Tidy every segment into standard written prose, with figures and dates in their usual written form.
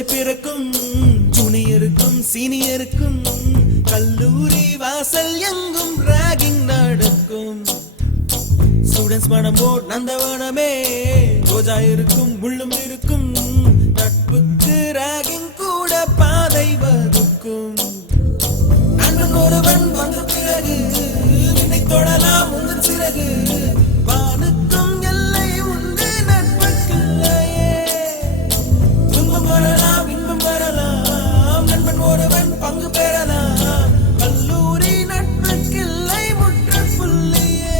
குழந்தை பிறக்கும் ஜூனியருக்கும் சீனியருக்கும் கல்லூரி வாசல் எங்கும் ராகிங் நடக்கும். ஸ்டூடெண்ட்ஸ் மனம் போட் நந்தவனமே ரோஜா இருக்கும் முள்ளும் இருக்கும். நட்புக்கு ராகிங் கூட பாதை வகுக்கும். நண்பன் ஒருவன் வந்த பிறகு நினை தொடலாம் உங்கள் சிறகு. வானுக்கும் எல்லை உண்டு நட்புக்குள்ளையே. துன்பம் வரலாம் இன்பம் வரலாம் நண்பன் ஒருவன் பங்கு பெறலாம். கல்லூரி நட்புக்கில்லை முற்றுப்புள்ளியே.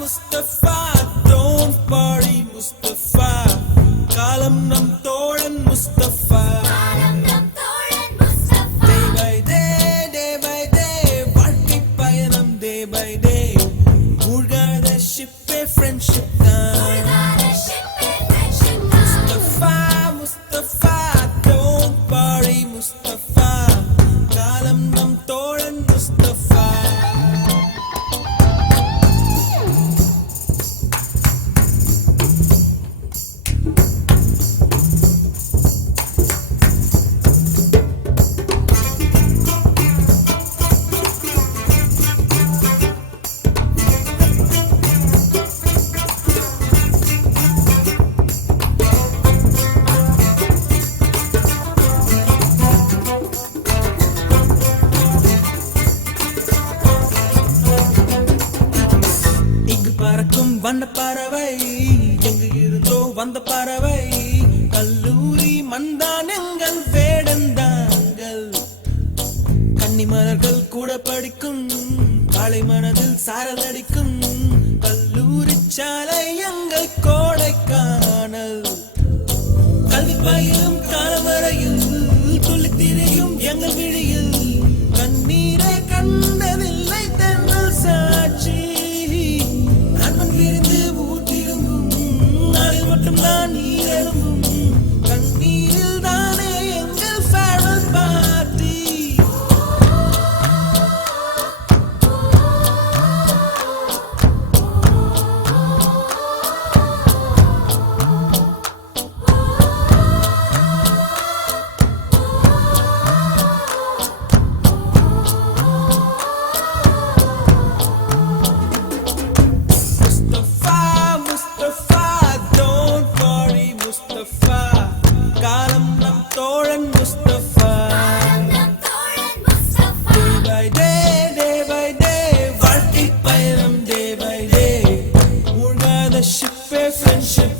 Mustafa, don't worry Mustafa. காலம் நம் தோழன் Mustafa. Day by day வாழ்க்கை பயணம் day by day. மூழ்காத ஷிப்பே ஃப்ரெண்ட்ஷிப் தான். Mustafa, don't worry Mustafa. காலம் நம் தோழன் Mustafa. பறக்கும் வண்ண பறவை எங்கு இருந்தோ வந்த பறவை. கல்லூரி மந்தான் எங்கள் வேடந்தாங்கள். கன்னிமலர்கள் கூட படிக்கும் காலை மனதில் சாரல் அடிக்கும். கல்லூரி சாலை எங்கள் கோடைக்கானல். கல்வி பயிலும் காலவரையில் துள்ளி திரியும் எங்கள் விழியில். கண்ணீரை கண்டதில்லை தென்னல் சாட்சி. பிரிந்து ஊற்றிருந்தும் நாளில் மட்டும்தான் நீர் எழும்பும். கண்ணீரில் தானே எங்கள் ஃபேர்வெல் பார்ட்டி. காலம் நம் தோழன் Mustafa. Day by day வாழ்க்கை பயணம் day by day. மூழ்காத ஷிப்பே ஃப்ரெண்ட்ஷிப்